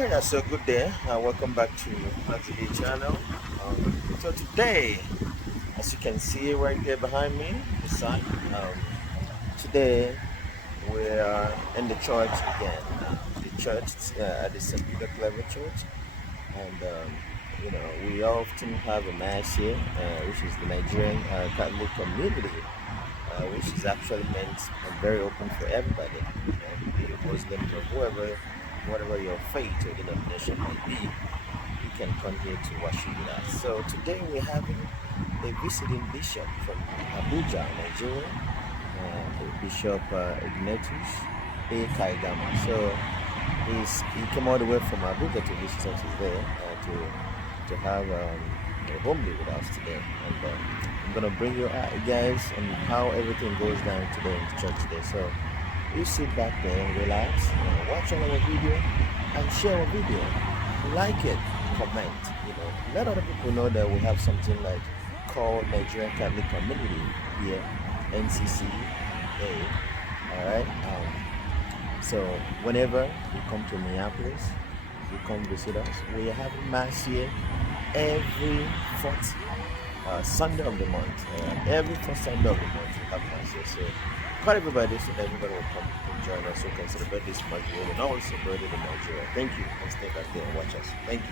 Alright, so good day. Welcome back to my TV channel. So today, as you can see right there behind me, the sun. Today we are in the church again. The church at the St. Peter Clever Church, and we often have a mass here, which is the Nigerian Catholic community, which is actually meant very open for everybody, the Muslims or whoever, whatever your faith or denomination might be, you can come here to worship with us. So today we're having a visiting bishop from Abuja, Nigeria, Bishop Ignatius A. Kaigama. So he came all the way from Abuja to visit us today to have a homily with us today. And I'm going to bring you guys on how everything goes down today in the church today. So you sit back there and relax, watch all our video and share our video. Like it, comment, let other people know that we have something like called Nigerian Catholic Community here, NCCA. Alright. So whenever you come to Minneapolis, you come visit us. We are having mass here every fourth Sunday of the month. Every first Sunday of the month we have mass here. So call everybody so that everybody will come and join us so we can celebrate this month. We will always celebrate it in Nigeria. Thank you, and stay back there and watch us. Thank you.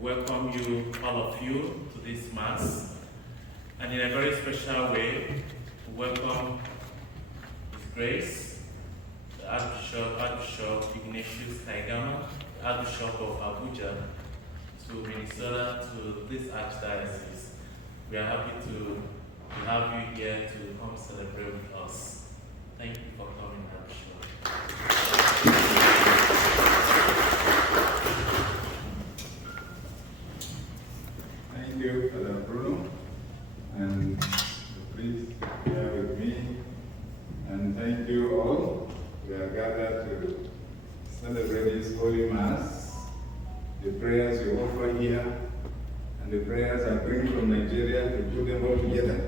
Welcome you, all of you, to this Mass. And in a very special way, we welcome His Grace, the Archbishop Ignatius Kaigama, the Archbishop of Abuja, to Minnesota, to this Archdiocese. We are happy to have you here to come celebrate with us. Thank you for coming, Archbishop. Thank you, Father Bruno, and please bear with me. And thank you all. We are gathered to celebrate this Holy Mass, the prayers you offer here, and the prayers I bring from Nigeria to put them all together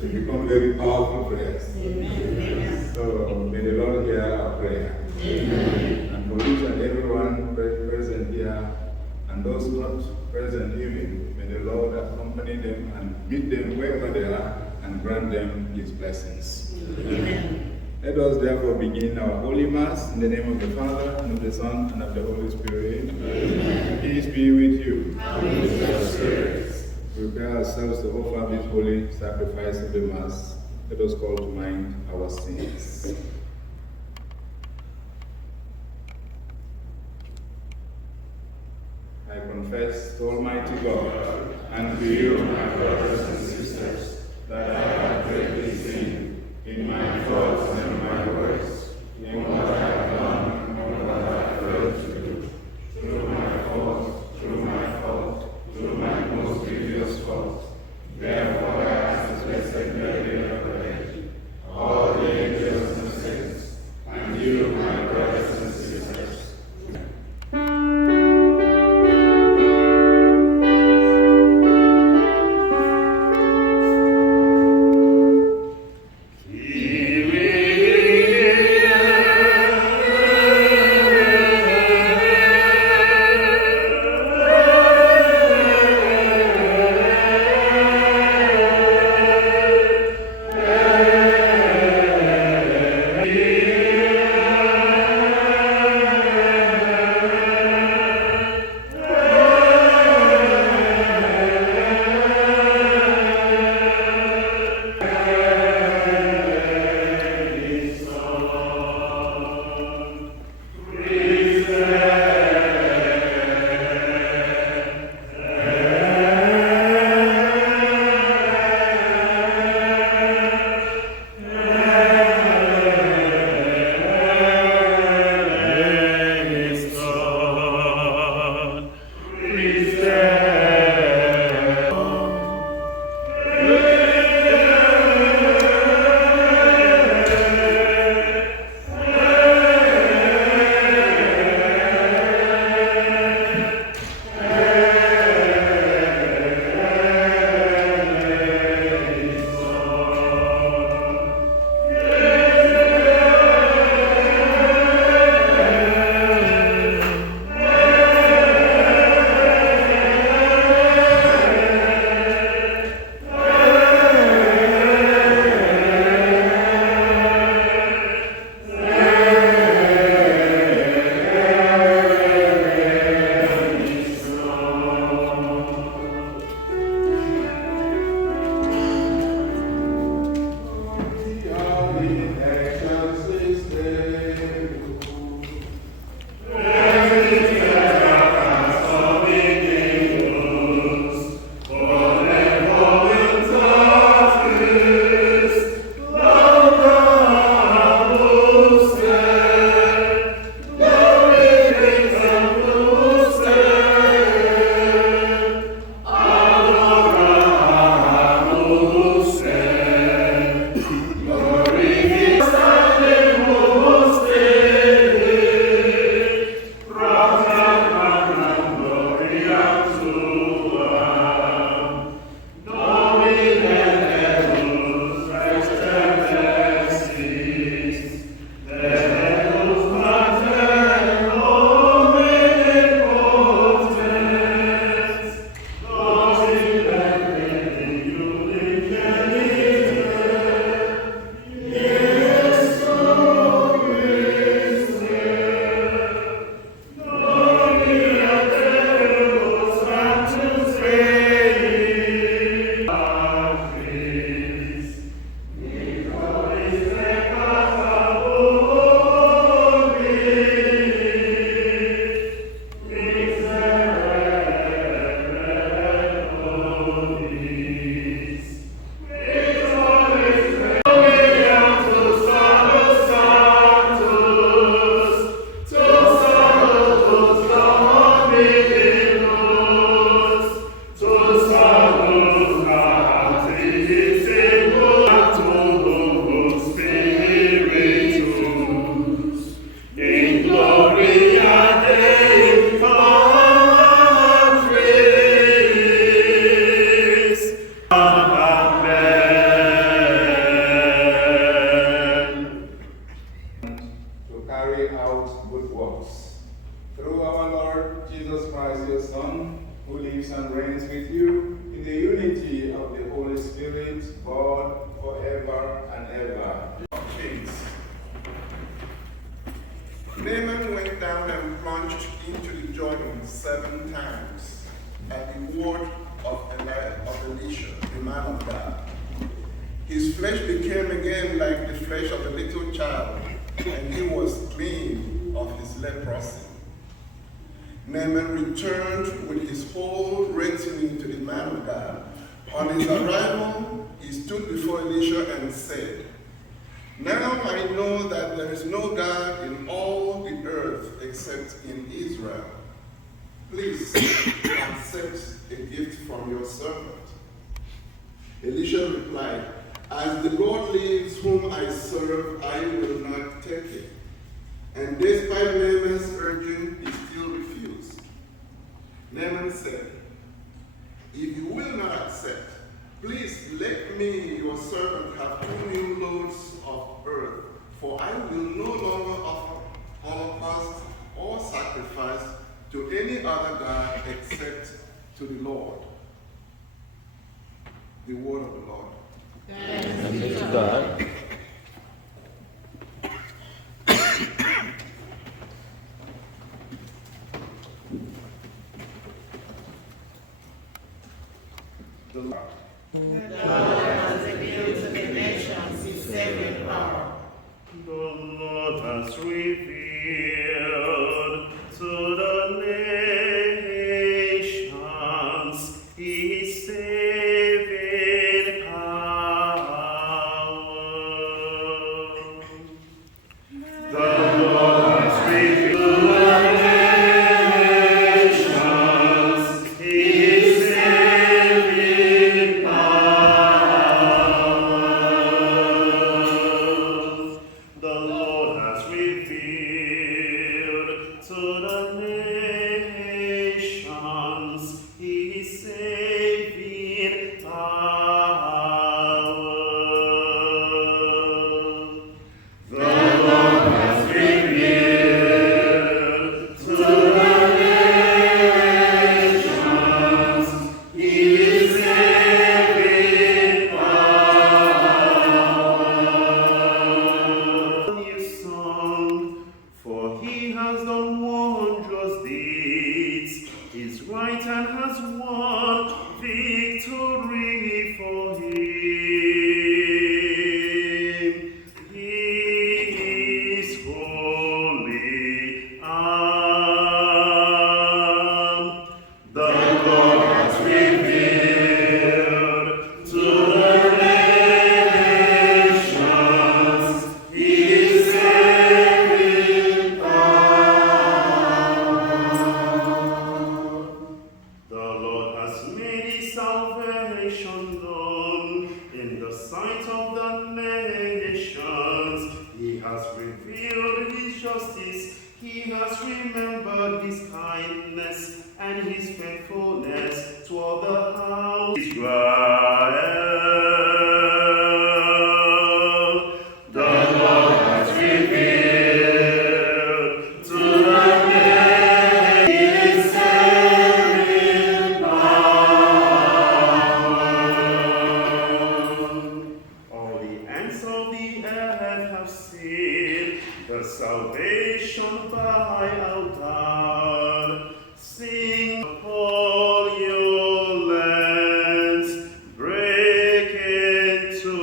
to become very powerful prayers. Amen. So may the Lord hear our prayer. Amen. And for each and everyone present here, and those not present even, may the Lord accompany them and meet them wherever they are and grant them His blessings. Amen. Let us therefore begin our Holy Mass in the name of the Father, and of the Son, and of the Holy Spirit. Amen. Peace be with you. And with your spirit. Prepare ourselves to offer this holy sacrifice of the Mass. Let us call to mind our sins. I confess to Almighty God and to you, my brothers and sisters, that I have greatly sinned in my thoughts and in my words, in what I have done and what I have failed to do, through my fault, through my most grievous fault. Therefore I ask the Blessed Mary of the Virgin, all the angels and saints, and you, my brothers and sisters. Naaman went down and plunged into the Jordan 7 times at the word of Elisha, the man of God. His flesh became again like the flesh of a little child, and he was clean of his leprosy. Naaman returned with his whole retinue to the man of God. On his arrival, he stood before Elisha and said, "Now I know that there is no God in all the earth except in Israel. Please accept a gift from your servant." Elisha replied, "As the Lord lives whom I serve, I will not take it." And despite Naaman's urging, he still refused. Naaman said, "If you will not accept, please let me, your servant, have 2 new loads of earth, for I will no longer offer holocaust or sacrifice to any other God except to the Lord." The word of the Lord. Thanks be to God. The Lord. The Lord has revealed to the nations his saving power. The Lord has revealed to the nations his saving power. The Lord has revealed to the nations his saving power. The Lord has revealed to the nations his saving power. The Lord has revealed to the nations his saving power. New song, for he has done wondrous deeds. His right hand has won victory for him. He is holy. The Lord has revealed to the nations his saving power. The Lord has made his salvation known in the sight of the nations. He has revealed his justice. He has remembered his kindness and his faithfulness toward the house of Israel. The Lord has revealed to the nations his saving power. All the ends of the earth have seen the salvation by our God. Sing all your lands, break into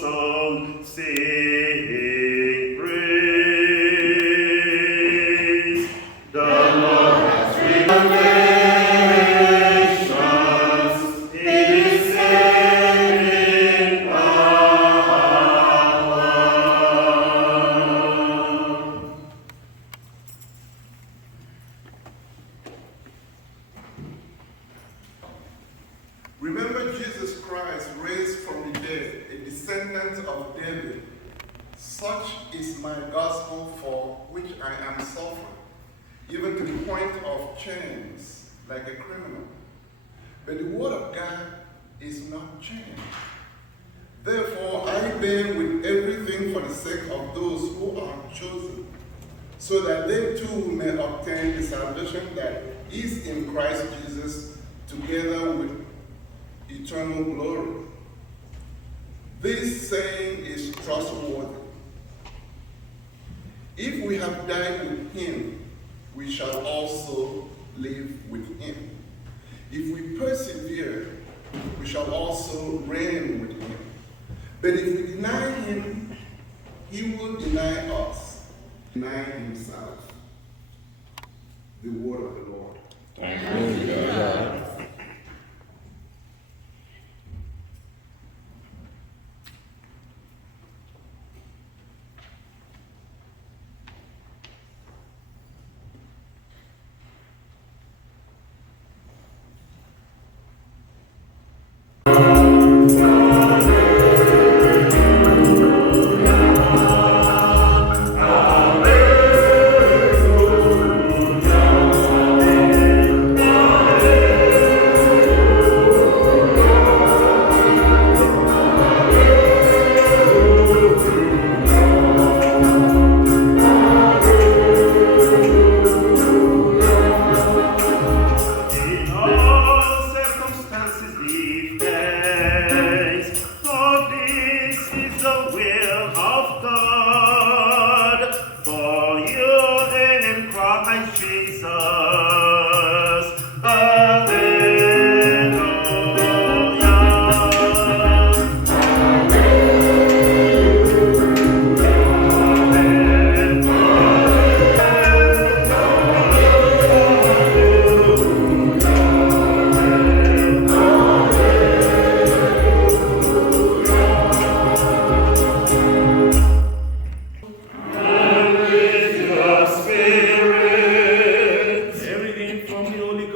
song, sing praise. The Lord has revealed the nations his saving power. Remember Jesus Christ raised from the dead, a descendant of David. Such is my gospel for which I am suffering, even to the point of chains, like a criminal. But the word of God is not changed. Therefore, I bear with everything for the sake of those who are chosen, so that they too may obtain the salvation that is in Christ Jesus, together with eternal glory. This saying is trustworthy. If we have died with him, we shall also live with him. If we persevere, we shall also reign with him. But if we deny him, he will deny us, deny himself. The word of the Lord.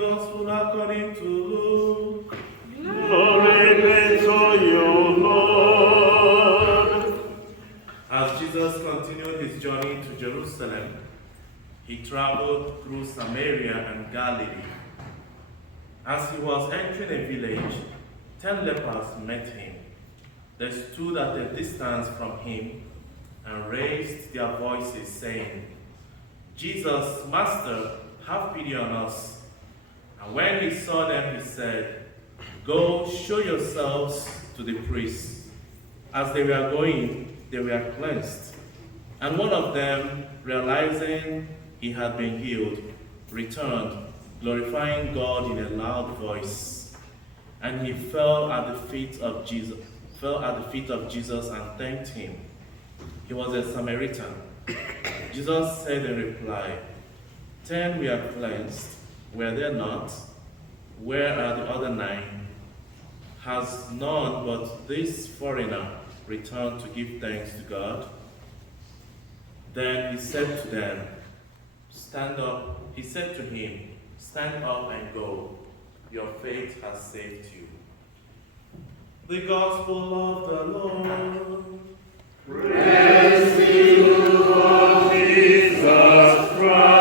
Gospel according to Luke. Glory be to you, Lord. As Jesus continued his journey to Jerusalem, he traveled through Samaria and Galilee. As he was entering a village, 10 lepers met him. They stood at a distance from him and raised their voices, saying, "Jesus, Master, have pity on us." And when he saw them, he said, "Go show yourselves to the priests." As they were going, they were cleansed. And one of them, realizing he had been healed, returned, glorifying God in a loud voice. And he fell at the feet of Jesus and thanked him. He was a Samaritan. Jesus said in reply, 10 were cleansed, were they not? Where are the other 9? Has none but this foreigner returned to give thanks to God? Then he said to them, "Stand up." He said to him, "Stand up and go. Your faith has saved you." The Gospel of the Lord. Praise to you, Lord Jesus Christ.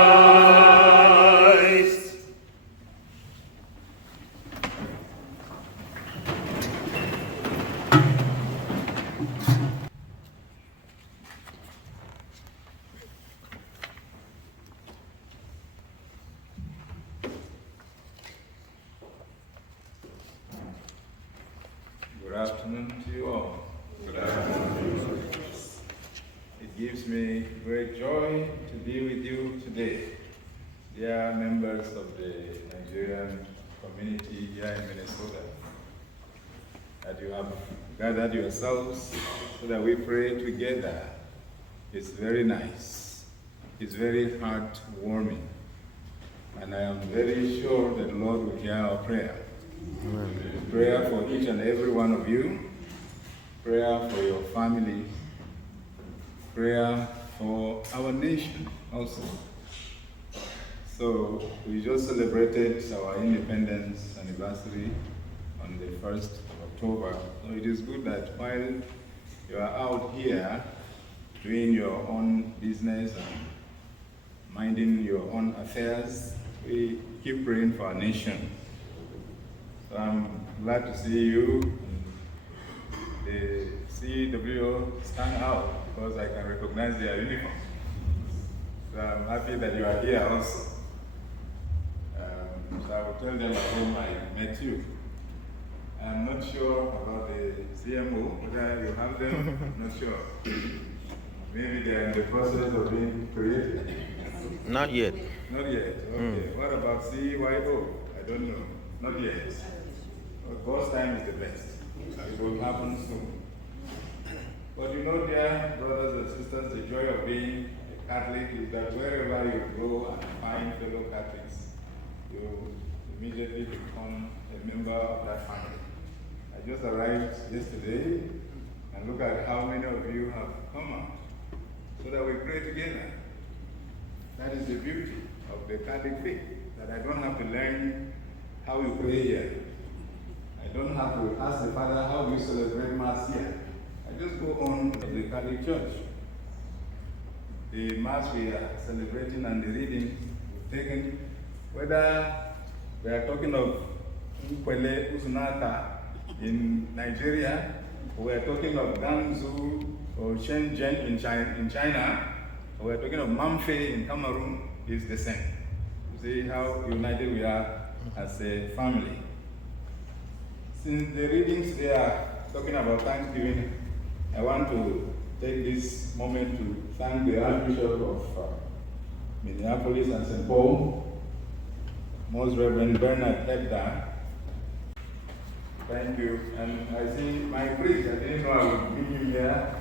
Good afternoon to you all. Good afternoon. It gives me great joy to be with you today, dear members of the Nigerian community here in Minnesota, that you have gathered yourselves so that we pray together. It's very nice. It's very heartwarming. And I am very sure that the Lord will hear our prayer. Prayer for each and every one of you, prayer for your families, prayer for our nation also. So we just celebrated our independence anniversary on the 1st of October. So it is good that while you are out here doing your own business and minding your own affairs, we keep praying for our nation. So I'm glad to see you, the CWO stand out because I can recognize their uniform. So I'm happy that you are here also. So I will tell them at home I met you. I'm not sure about the CMO, whether you have them, I'm not sure. Maybe they're in the process of being created. Not yet. Not yet, okay. What about CYO? I don't know. Not yet. But God's time is the best. It will happen soon. But you know, dear brothers and sisters, the joy of being a Catholic is that wherever you go and find fellow Catholics, you immediately become a member of that family. I just arrived yesterday, and look at how many of you have come out so that we pray together. That is the beauty of the Catholic faith, that I don't have to learn how you pray here. I don't have to ask the Father how you celebrate Mass here. I just go on to the Catholic Church. The Mass we are celebrating and the reading we've taken, whether we are talking of Ukwele Uzunata in Nigeria, or we are talking of Gansu or Shenzhen in China, or we are talking of Mamfe in Cameroon, is the same. You see how united we are as a family. Since the readings they are talking about Thanksgiving, I want to take this moment to thank the Arch Bishop of Minneapolis and St. Paul, Most Reverend Bernard Ebda. Thank you. And I see my priest, I didn't know I would meet him here.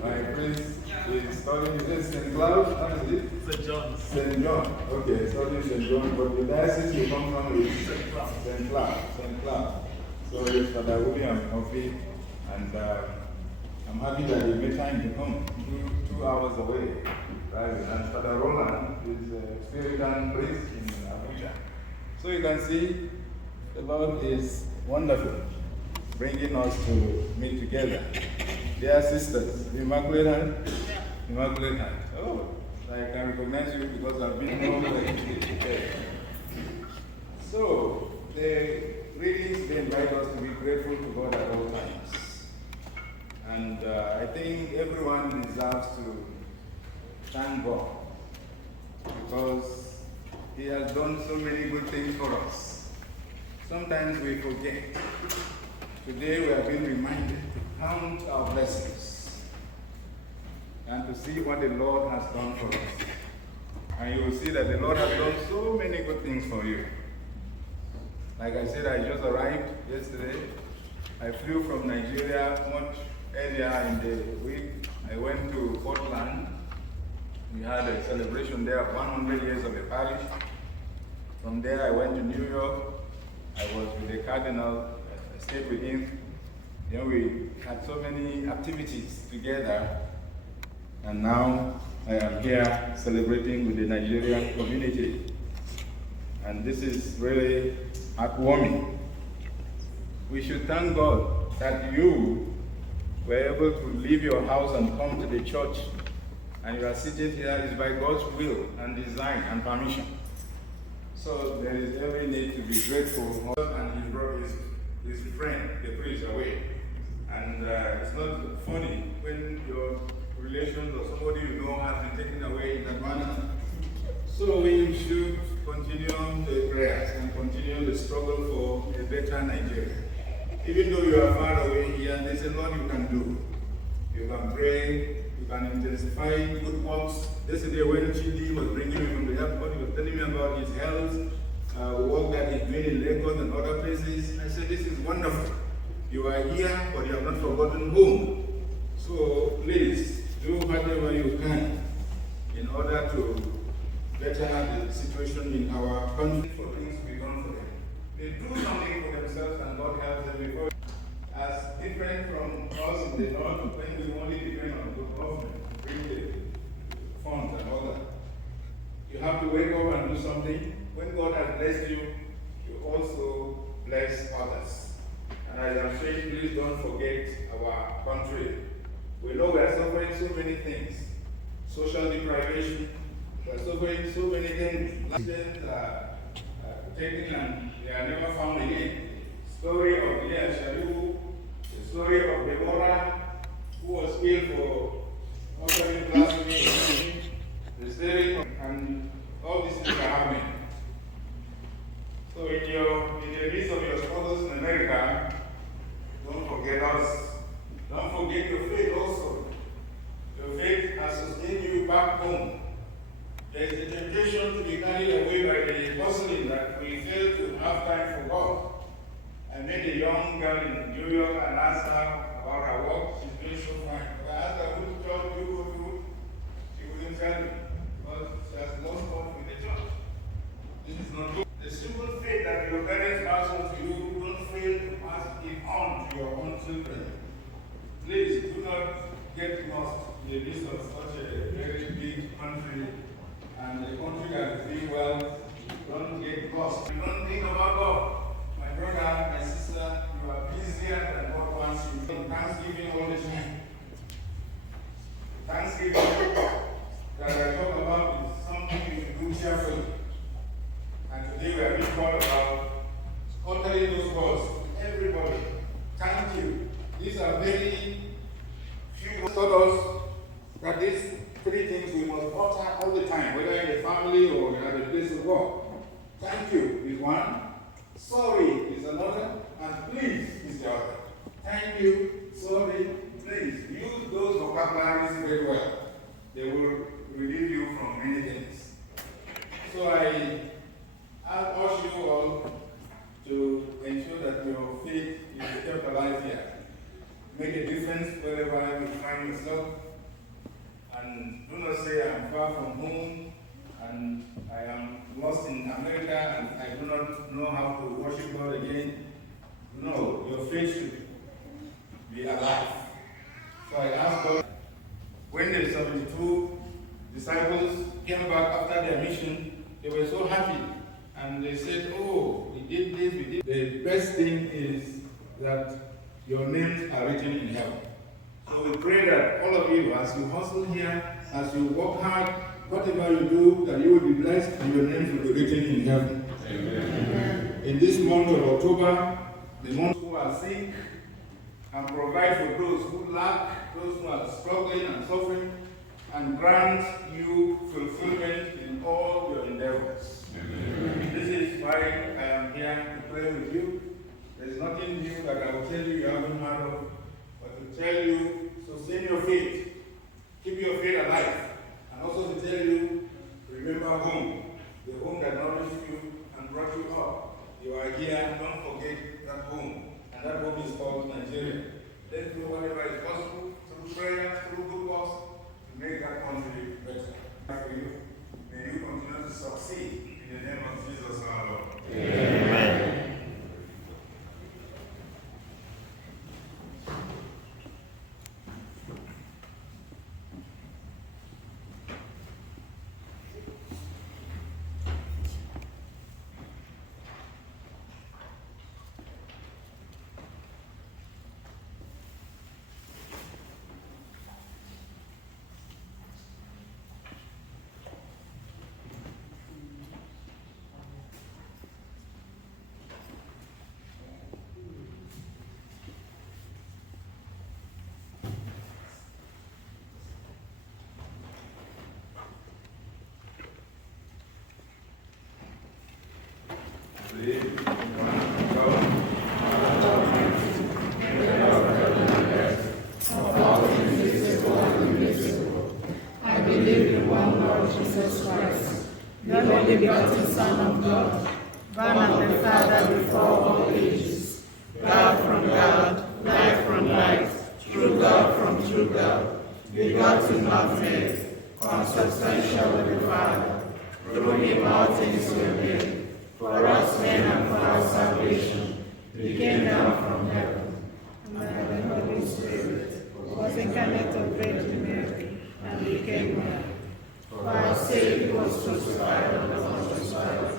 My priest is studying, is it St. Cloud? How is it? St. John's. St. John. Okay, studying St. John, but the diocese you come from is St. Cloud. St. Cloud. So it's Father William Coffee, and I'm happy that he made time to come 2 hours away. Right? And Father Roland is a Spiritan priest in Abuja. So you can see the Lord is wonderful, bringing us to meet together. Dear sisters, Immaculate Heart? Immaculate Heart. Oh, I can recognize you because I've been all the So, the readings they invite us to be grateful to God at all times. And I think everyone deserves to thank God because He has done so many good things for us. Sometimes we forget. Today we have been reminded to count our blessings and to see what the Lord has done for us. And you will see that the Lord has done so many good things for you. Like I said, I just arrived yesterday. I flew from Nigeria much earlier in the week. I went to Portland. We had a celebration there of 100 years of the parish. From there, I went to New York. I was with the Cardinal. I stayed with him. Then we had so many activities together. And now I am here celebrating with the Nigerian community. And this is really heartwarming. We should thank God that you were able to leave your house and come to the church. And you are seated here is by God's will and design and permission. So there is every need to be grateful. And he brought his friend, the priest, away. And it's not funny when your relations or somebody you know has been taken away in that manner. So we should continue the prayers and continue the struggle for a better Nigeria. Even though you are far away here, there's a lot you can do. You can pray, you can intensify good works. Yesterday when Chidi was bringing me from the airport, he was telling me about his health, work that he's doing in Lagos and other places. I said, this is wonderful. You are here, but you have not forgotten home. So please, do whatever you can in order to better the situation in our country for things to be done for them. They do something for themselves and God helps them before. As different from us in the north, when we only depend on good government to bring the funds and all that. You have to wake up and do something. When God has blessed you, you also bless others. And as I'm saying, please don't forget our country. We know we are suffering so many things. Social deprivation, we are suffering so many things. Students are taken and they are never found again. Story of Leah Shalu, the story of Deborah, who was killed for offering blasphemy, the story of, and all these things are happening. So in the midst of your struggles in America, don't forget us. Don't forget your faith also. Your faith has sustained you back home. There is a temptation to be carried away by the hustling that we fail to have time for God. I met a young girl in New York and asked her about her work. She's doing so fine. But I asked her, which church do you go to? She wouldn't tell me. Because she has lost hope with the church. This is not good. The simple faith that your parents pass on to you, don't fail to pass it on to your own children. Please do not get lost in the midst of such a very big country and a country that is doing well. Don't get lost. You don't think about God. My brother, my sister, you are busier than God wants you. Thanksgiving all the time. Thanksgiving that I talk about is something you should do cheerfully. And today we are being taught about uttering those words to everybody. Thank you. These are very few taught us that these three things we must utter all the time, whether in the family or at the place of work. Thank you is one, sorry is another, and please is the other. Thank you, sorry, please. Use those vocabularies very well. They will relieve you from many things. So I urge you all to ensure that your faith is kept alive here. Make a difference wherever you find yourself. And do not say I am far from home and I am lost in America and I do not know how to worship God again. No, your faith should be alive. So I ask God, when the 72 disciples came back after their mission, they were so happy and they said, oh, we did this, we did. The best thing is that your names are written in heaven. So we pray that all of you, as you hustle here, as you work hard, whatever you do, that you will be blessed and your names will be written in heaven. Amen. In this month of October, the month who are sick, and provide for those who lack, those who are struggling and suffering, and grant you fulfillment in all your endeavors. Amen. This is why I am here to pray with you. There is nothing new that I will tell you haven't heard of, but to tell you, sustain your faith, keep your faith alive, and also to tell you, remember home, the home that nourished you and brought you up. You are here, don't forget that home, and that home is called Nigeria. Let's do whatever is possible through prayer, through good works, to make that country better. For you, may you continue to succeed in the name of Jesus our Lord. Amen. I believe in one Lord Jesus Christ, the only begotten Son of God, born of the Father before all ages, God from God, light from light, true God from true God, begotten not made, consubstantial with the Father. Through him all things were made. For us men and for our salvation, he came down from heaven, and by the Holy Spirit was incarnate of Virgin Mary, and became man. For our sake he was crucified and was crucified.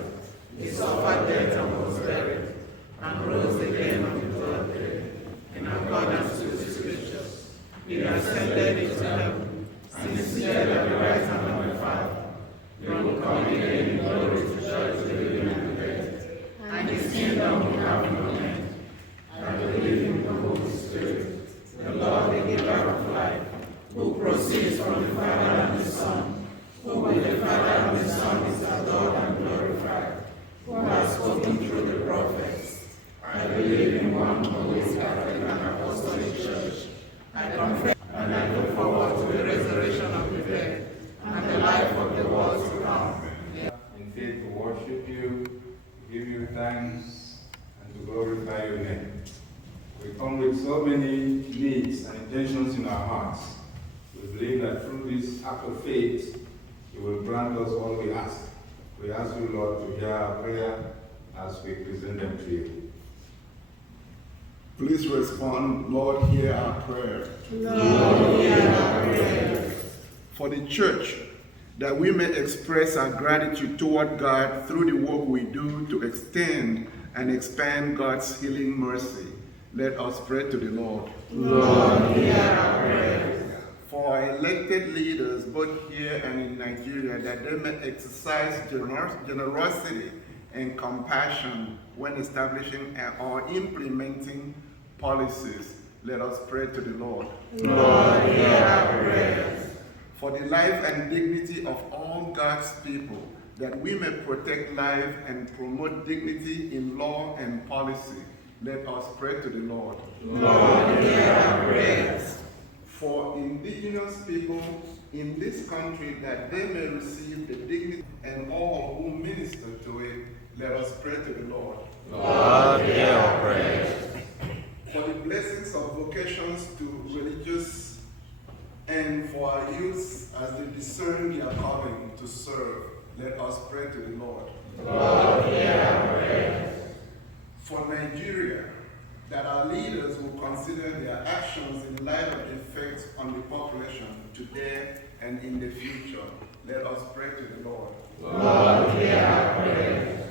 He suffered death and was buried, and rose again on the third day, in accordance with the Scriptures. He ascended into heaven, and is seated at the right hand of the Father. He will come again in glory to judge the living and the dead, and his kingdom will have no end. I believe in the Holy Spirit, the Lord, the giver of life, who proceeds from the Father and the Son, who with the Father and the Son is adored and glorified, who has spoken through the prophets. I believe in one Holy Catholic and Apostolic Church. I confess and I look forward to the resurrection of the dead and the life of the world to come. In faith to worship you, to give you thanks, and to glorify your name. We come with so many needs and intentions in our hearts. We believe that through this act of faith, you will grant us all we ask. We ask you, Lord, to hear our prayer as we present them to you. Please respond, Lord, hear our prayer. Lord, hear our prayer. For the church, that we may express our gratitude toward God through the work we do to extend and expand God's healing mercy. Let us pray to the Lord. Lord, hear our prayer. For our elected leaders, both here and in Nigeria, that they may exercise generosity and compassion when establishing or implementing policies. Let us pray to the Lord. Lord, hear our prayers. For the life and dignity of all God's people, that we may protect life and promote dignity in law and policy. Let us pray to the Lord. Lord, hear our prayers. For indigenous people in this country, that they may receive the dignity, and all who minister to it, let us pray to the Lord. Lord, hear our prayers. For the blessings of vocations to religious, and for our youth as they discern their calling to serve, let us pray to the Lord. Lord, hear our prayers. For Nigeria, that our leaders will consider their actions in light of the effects on the population today and in the future. Let us pray to the Lord. Lord, hear our prayers.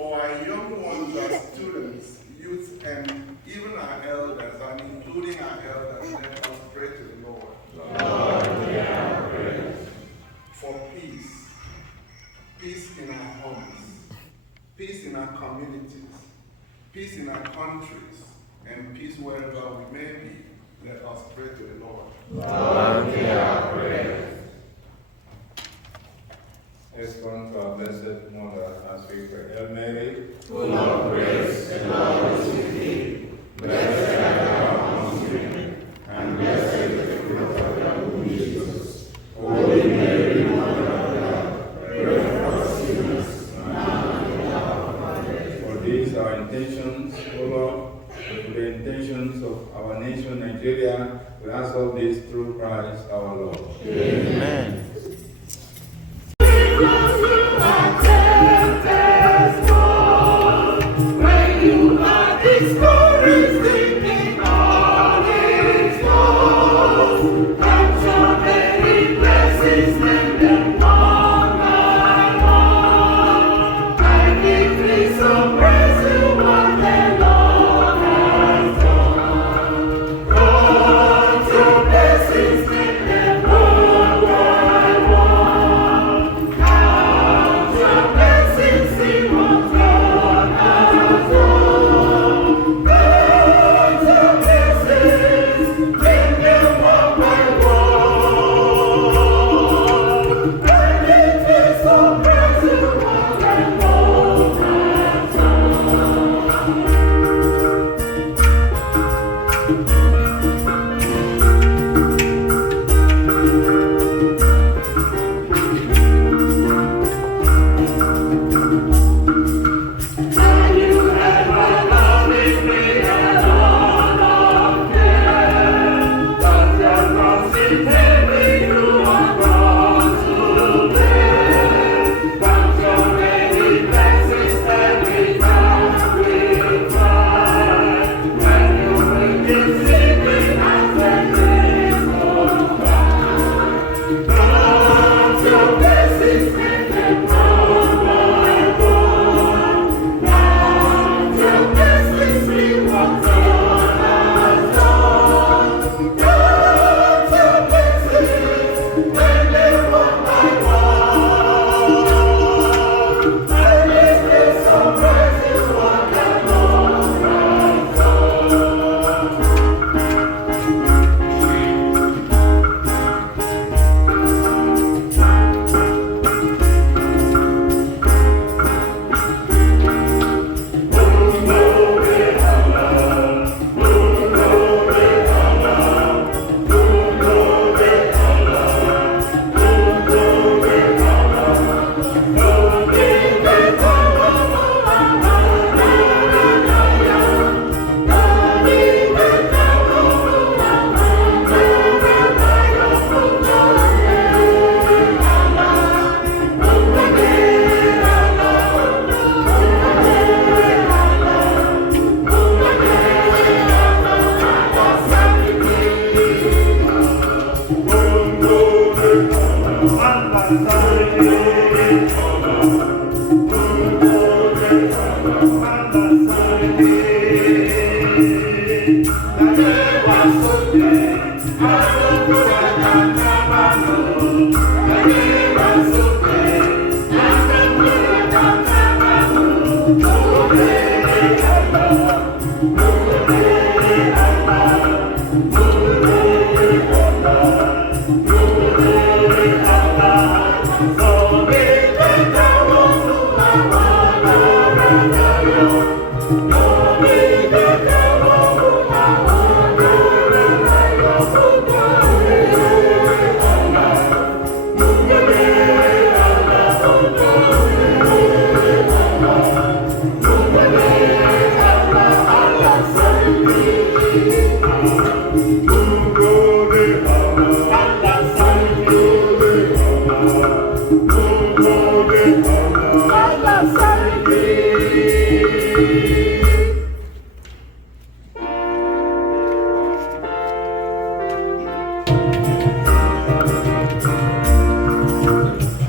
for our young ones, our students, youth, and even our elders, and including our elders, let us pray to the Lord. Lord, hear our prayers. For peace. Peace in our homes. Peace in our communities. Peace in our countries. And peace wherever we may be. Let us pray to the Lord. Lord, hear our prayers. Let's go to our Blessed Mother as we pray. Hail Mary, Full of grace, the Lord is with thee. Blessed art thou amongst women, and blessed is the fruit of thy womb, Jesus. Holy Mary, Mother of God, pray for us sinners, now and at the hour of our death. for these our intentions, O Lord, for the intentions of our nation, Nigeria, we ask all this through Christ our Lord. Amen.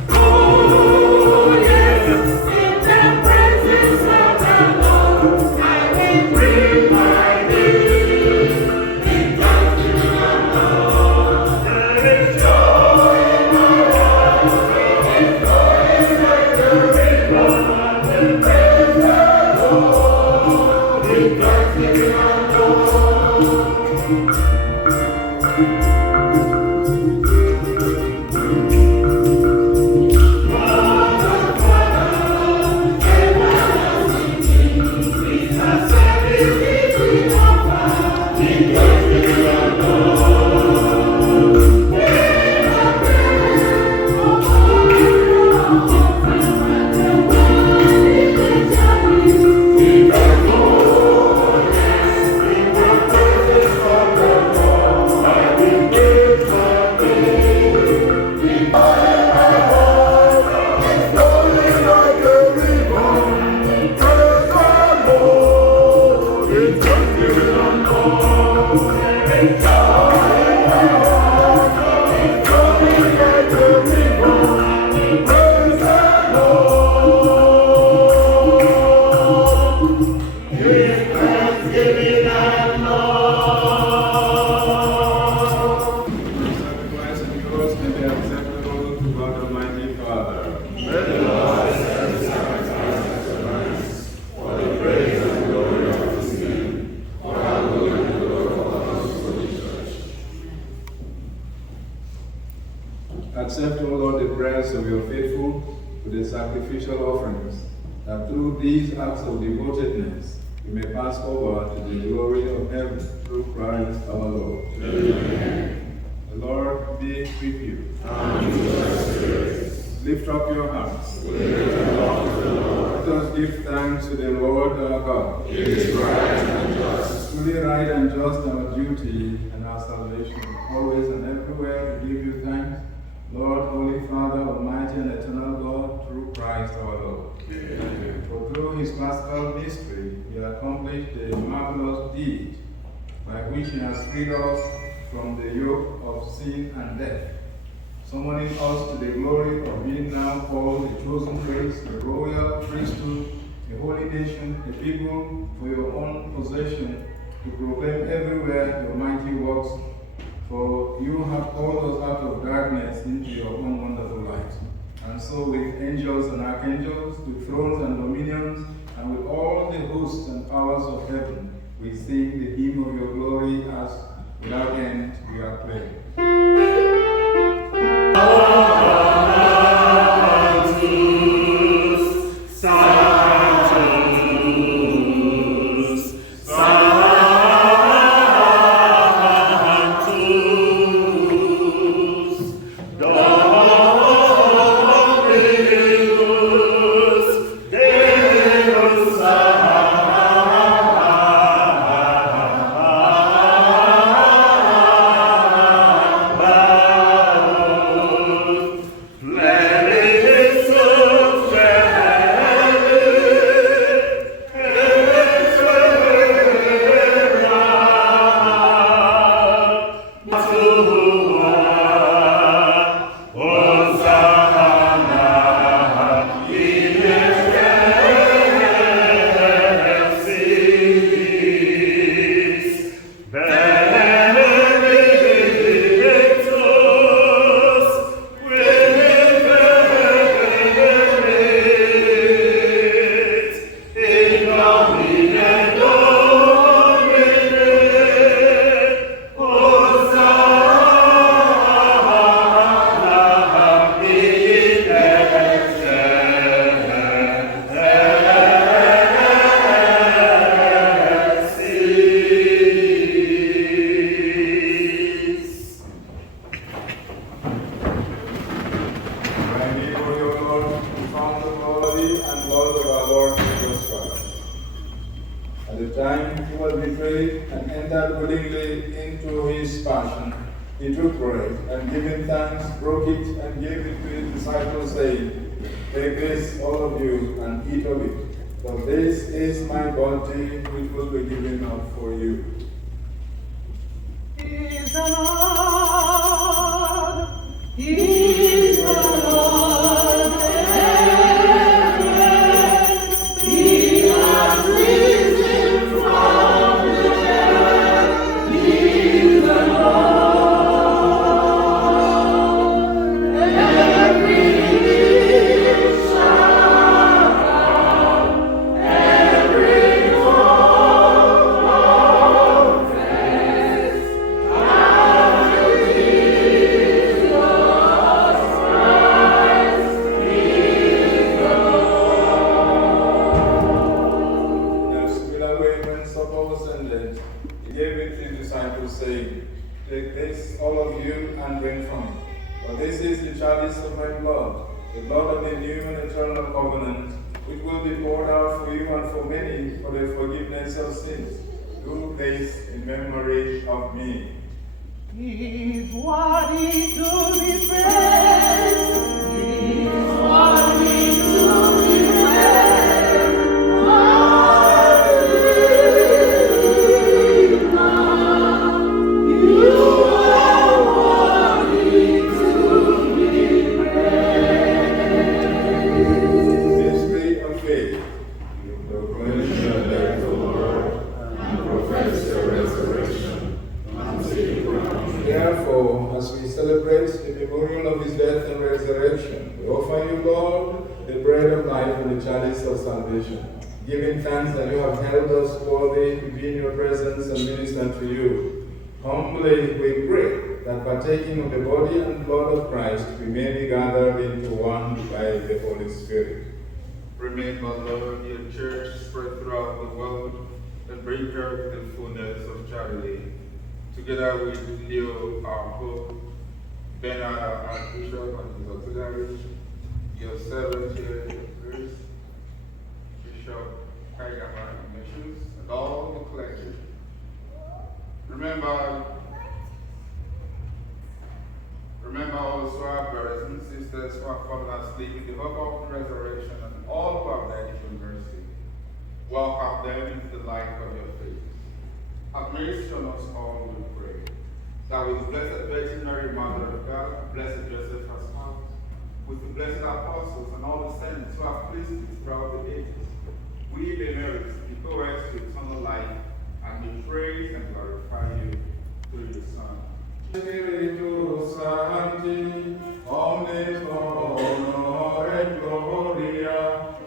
Oh, yes, in the presence Give thanksgiving and love. The sacrifice and yours may be acceptable to God Almighty Father. May the Lord accept the sacrifice of the thanks for the praise and glory of His name, for our good and the good of all His holy church. Accept, O Lord, the prayers of your faithful with the sacrificial offerings, that through these acts of devotedness we may pass over to the glory of heaven through Christ our Lord. Amen. The Lord be with you. And with your spirit. Lift up your hearts. We lift them up to the Lord. Let us give thanks to the Lord our God. It is right and just. Truly right and just our duty and our salvation, always and everywhere to give you thanks, Lord, Holy Father, Almighty and eternal God, through Christ our Lord. Amen. For through his paschal mystery, he accomplished the marvelous deed by which he has freed us from the yoke of sin and death, summoning us to the glory of being now called the chosen race, the royal priesthood, a holy nation, a people for your own possession, to proclaim everywhere your mighty works. For you have called us out of darkness into your own wonderful light. And so with angels and archangels, with thrones and dominions, and with all the hosts and powers of heaven, we sing the hymn of your glory as without end we are playing. He took bread, and giving thanks, broke it, and gave it to his disciples, saying, "Take this, all of you, and eat of it, for this is my body, which will be given up for you." He is the Lord. He is the Lord. He has risen from the dead. He is the Lord. The blood of the new and eternal covenant, which will be poured out for you and for many for the forgiveness of sins. Do this in memory of me. He is worthy to be praised. He is worthy to be praised. Hallelujah. You are worthy to be praised. Mystery of faith. The proclamation of the death of thanks that you have held us worthy to be in your presence and minister to you. Humbly we pray that partaking of the body and blood of Christ, we may be gathered into one by the Holy Spirit. Remember, Lord, your church spread throughout the world, and bring her to the fullness of charity. Together with Leo, our Pope, Bernard, our Archbishop, and his auxiliaries, your servant here in Grace, Bishop Kaigama, Ignatius, and all the clergy. Remember also our brothers and sisters who have fallen asleep in the hope of the resurrection, and all who have died in mercy. Welcome them into the light of your face. Have mercy on us all, we pray, that with the Blessed Virgin Mary, Mother of God, Blessed Joseph, her spouse, with the blessed apostles and all the saints who have pleased you throughout the ages, we may merit to be co-heirs to eternal life, and we praise and glorify you through your Son. Spiritus Sancti, omnis honor et gloria,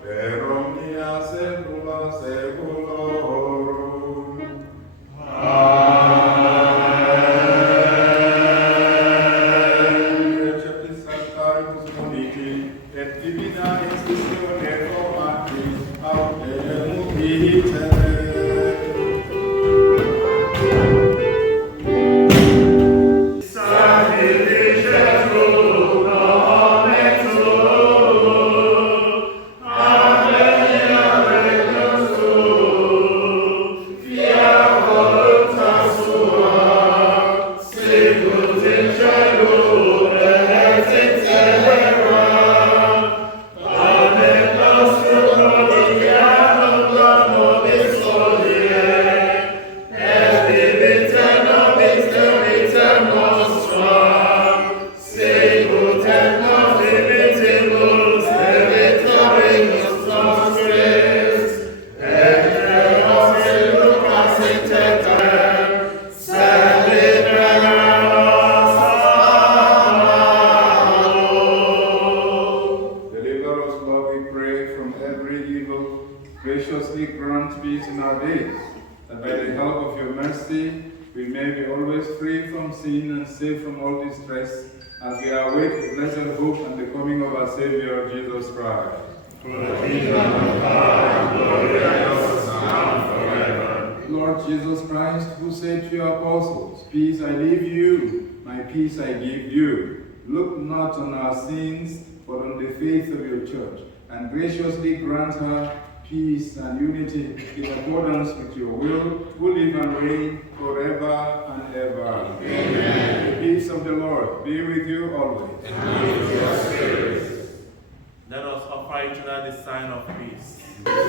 per omnia saecula saeculorum. Amen. Ceptis Sanctaris Muniti, et divina institutione Romantis, autem vitae. Graciously grant peace in our days, that by the help of your mercy we may be always free from sin and safe from all distress, as we await the blessed hope and the coming of our Savior, Jesus Christ. Lord Jesus Christ, who said to your apostles, "Peace I leave you, my peace I give you," look not on our sins, but on the faith of your church, and graciously grant her peace and unity in accordance with your will, who live and reign forever and ever. Amen. The peace of the Lord be with you always. And with your spirit. Let us offer each other the sign of peace. Oh,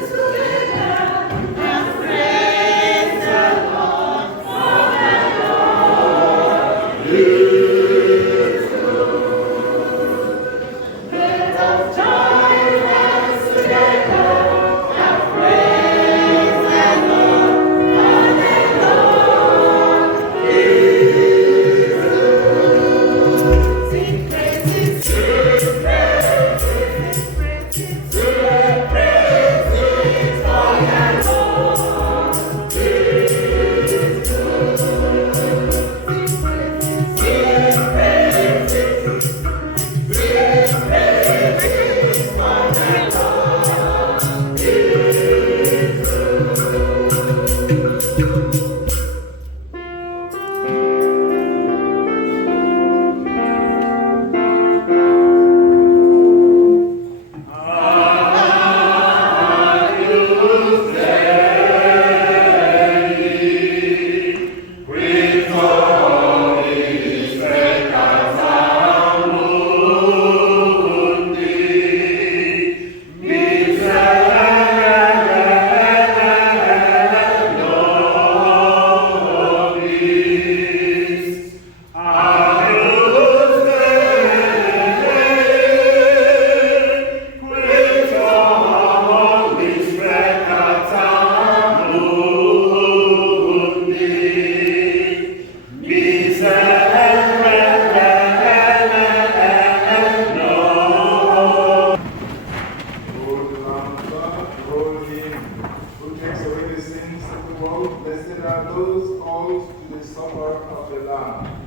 world, blessed are those called to the supper of the Lamb.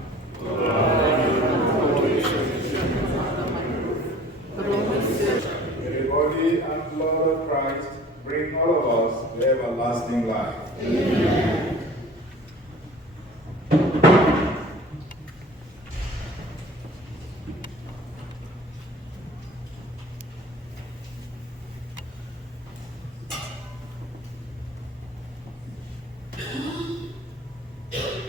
May the body and blood of Christ bring all of us to everlasting life. Amen. Yeah.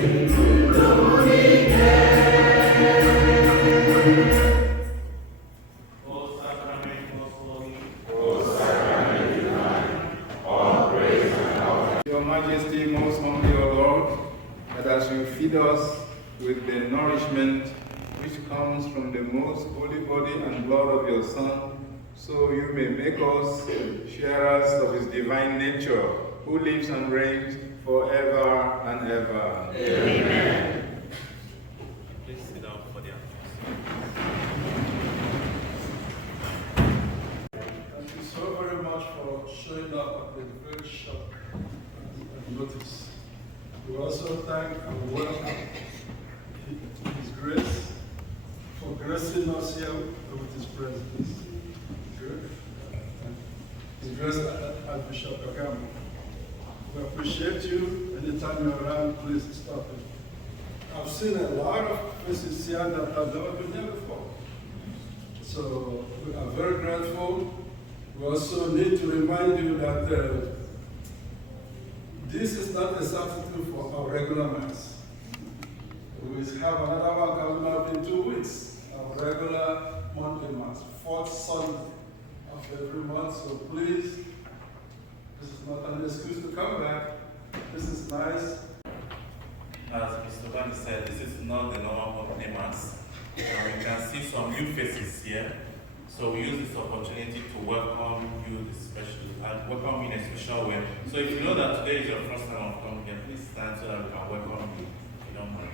Your Majesty, most humbly, O Lord, that as you feed us with the nourishment which comes from the most holy body and blood of your Son, so you may make us sharers of his divine nature, who lives and reigns forever and ever. Amen. Please sit down for the Thank you so very much for showing up at the very short notice. We also thank and welcome His Grace for gracing us here with His presence. Good. His Grace Arch Bishop Kaigama. We appreciate you. Anytime you're around, please stop it. I've seen a lot of faces here that have never been here before. So we are very grateful. We also need to remind you that this is not a substitute for our regular Mass. We have another one coming up in 2 weeks, our regular monthly Mass, 4th Sunday of every month. So please, this is not an excuse to come back. This is nice. As Mr. Bani said, this is not the normal monthly Mass. And we can see some new faces here. So we use this opportunity to welcome you and welcome you in a special way. So if you know that today is your first time of coming here, please stand so that we can welcome you. If you don't mind.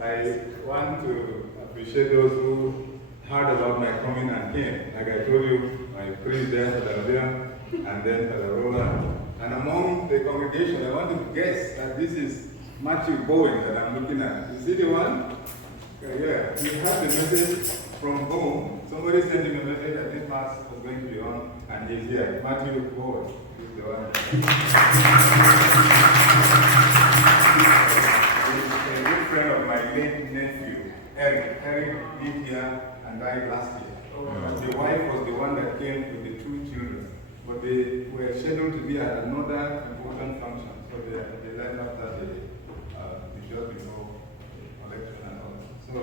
I want to appreciate those who heard about my coming and came. Like I told you, my priest there, Father and then Father Roland. And among the congregation, I want to guess that this is Matthew Bowen that I'm looking at. You see the one? Yeah, he had the message from home. Somebody sent him a message that this Mass was going to be on, and he's here. Matthew Bowen is the one. He's a good friend of my late nephew, Eric. Eric lived here and died last year. The wife was the one that came with the 2 children, but they were scheduled to be at another important function, so they left after the just before election and all that. So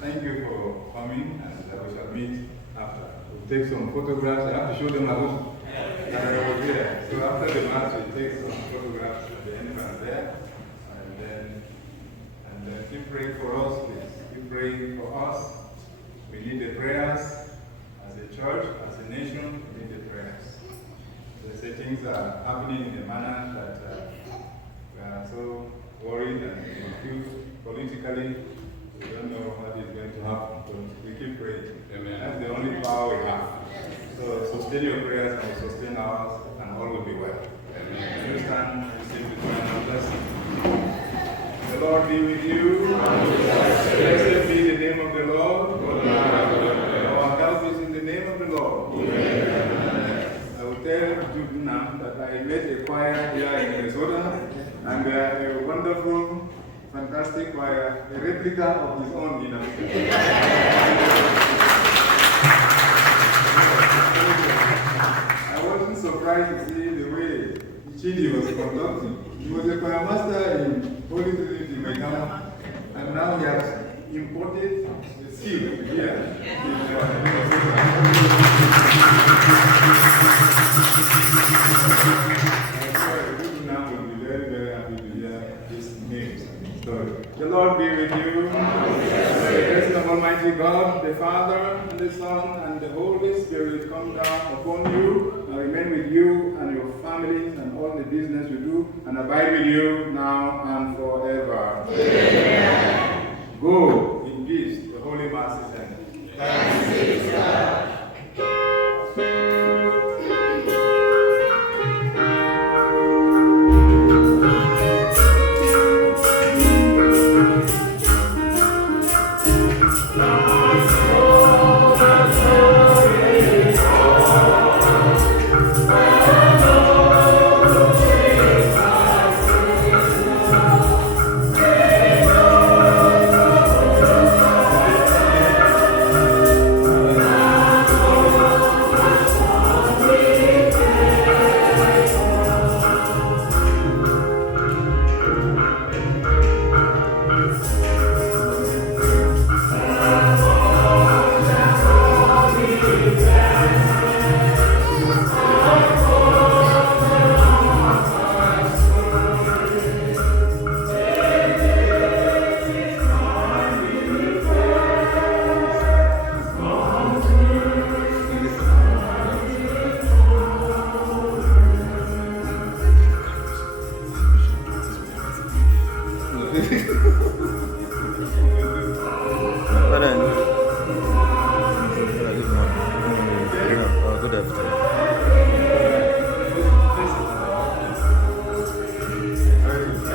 thank you for coming, and we shall meet after. We'll take some photographs. I have to show them at home. I was there. So after the Mass, we take some photographs at the entrance there, and then keep praying for us, please. Keep praying for us. We need the prayers as a church, as a nation. We need the prayers. They say things are happening in a manner that we are so worried and confused politically. We don't know what is going to happen, but we keep praying. Amen. That's the only power we have. So sustain your prayers and sustain ours, and all will be well. Amen. You stand and receive the final blessing. The Lord be with you. Blessed be the name of the Lord. Our help is in the name of the Lord. Amen. I will tell Jude now that I met a choir here in Minnesota, and they are a wonderful, fantastic choir, a replica of his own in Abuja. I wasn't surprised to see the way Ichie was conducting. He was a choir master in Holy Trinity, Kaigama, and now he has imported the skill here. Now will be very, very happy to hear his names and story. The Lord be with you. The blessing of Almighty God, the Father, and the Son, and the Holy Spirit come down upon you and remain with you and your families and all the business you do, and abide with you now and forever. Amen. Go in peace. The Holy Mass is ended. Thanks be to God.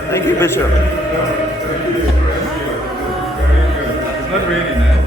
Thank you, Bishop. It's not raining, eh?